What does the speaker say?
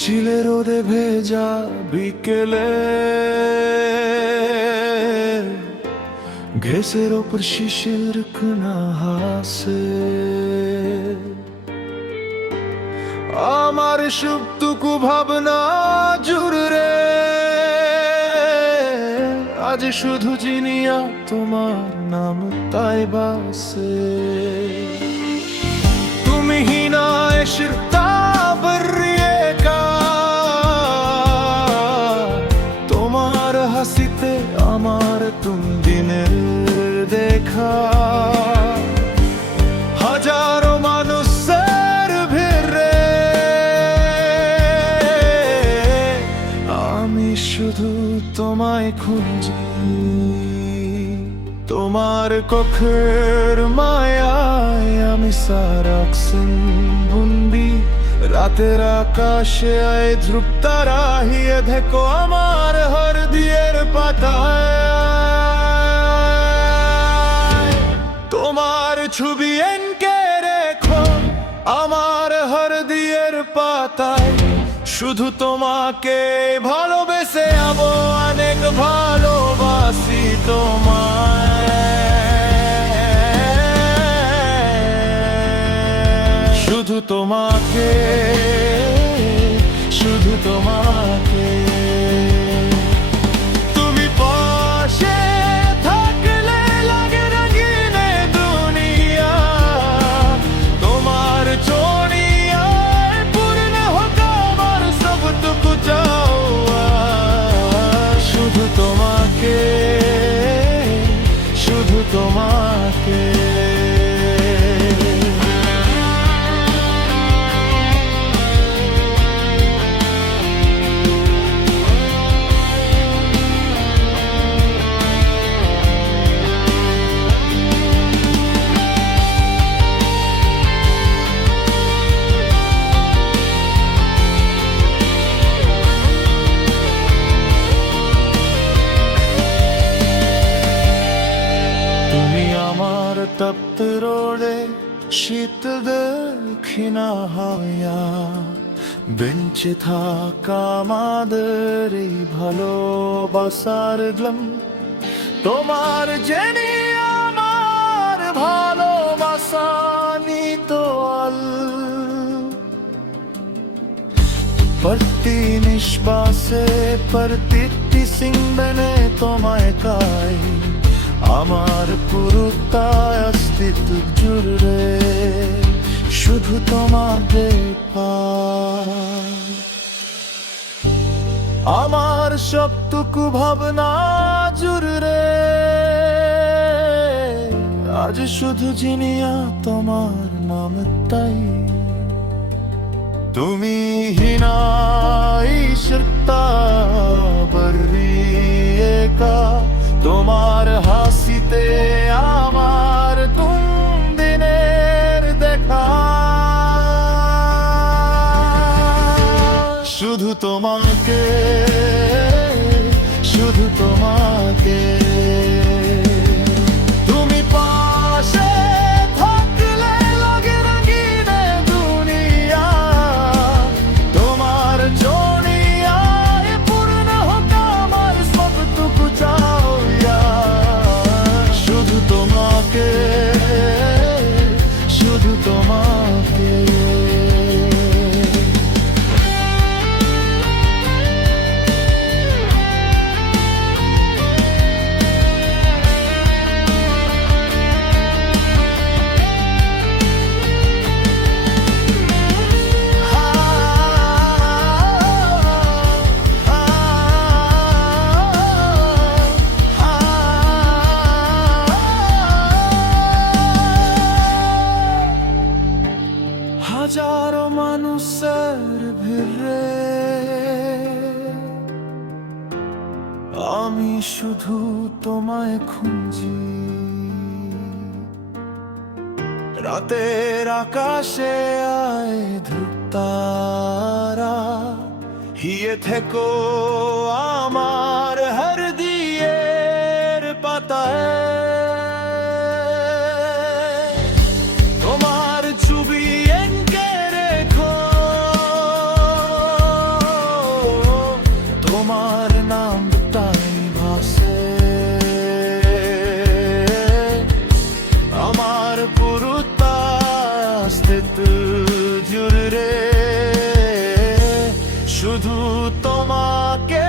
চিলে রোদে ভেজা বিকেলে ঘেসের ওপর শিশির কণা হাসে। আমার সবটুকু ভাবনা জুড়ে আজ শুধু জিনিয়া তোমার নাম তাই বাসে। তুমি ही ना इश्ता बर्रिएका তোমার হাসিতে আমার তুম দিনের দেখা। হাজারো মানুষের ভিড়ে আমি শুধু তোমায় খুঁজি। তোমার চোখের মায়ায় আমি সারাক্ষণ বন্দি। রাতের আকাশে আয় ধ্রুব তারা হিয়ে দেখো আমার হৃদয়ের পাতায়। তোমার ছবি এঁকে রেখো আমার হৃদয়ের পাতায়। শুধু তোমাকে ভালোবেসে যাবো, অনেক ভালোবাসি তোমায়। শুধু তোমাকে, শুধু তোমাকে। তুমি পাশে থাকলে লাগে রঙিনে দুনিয়া। তোমার চোরিয়ায় পূর্ণ হোক আমার সবটুকু চাওয়া। শুধু তোমাকে, শুধু তোমাকে। তপ্ত রোদে শীত দক্ষিণা হইয়া বেঞ্চে থাকা আমাদের এই ভালোবাসার গ্লাম। তোমার জেনে আমার ভালোবাসা নিত আল। প্রতি নিঃশ্বাসে প্রতিটি সিংবনে তোমায় কাই। আমার পুরোটাই অস্তিত্ব জুড়ে শুধু তোমাকে পাই। আমার সবটুকু ভাবনা জুড়ে আজ শুধু জিনিয়া তোমার নাম তাই। তুমি ही ना इश्ता बर्रिएका তোমার হাসিতে আমার তুম দিনের দেখা। শুধু তোমাকে, শুধু তোমাকে। তুমি পাশে থাকলে লাগে রঙিনে দুনিয়া। তোমার জড়িয়ায় পূর্ণ হোক আমার সবটুকু চাওয়া। শুধু তোমাকে, শুধু তোমাকে। হাজারো মানুষের ভিড়ে আমি শুধু তোমায় খুঁজি। রাতের আকাশে আয় ধ্রুব তারা হিয়ে থেকো আমার হৃদয়ের পাতায়। তোমার ছবি এঁকে রেখো শুধু তোমাকে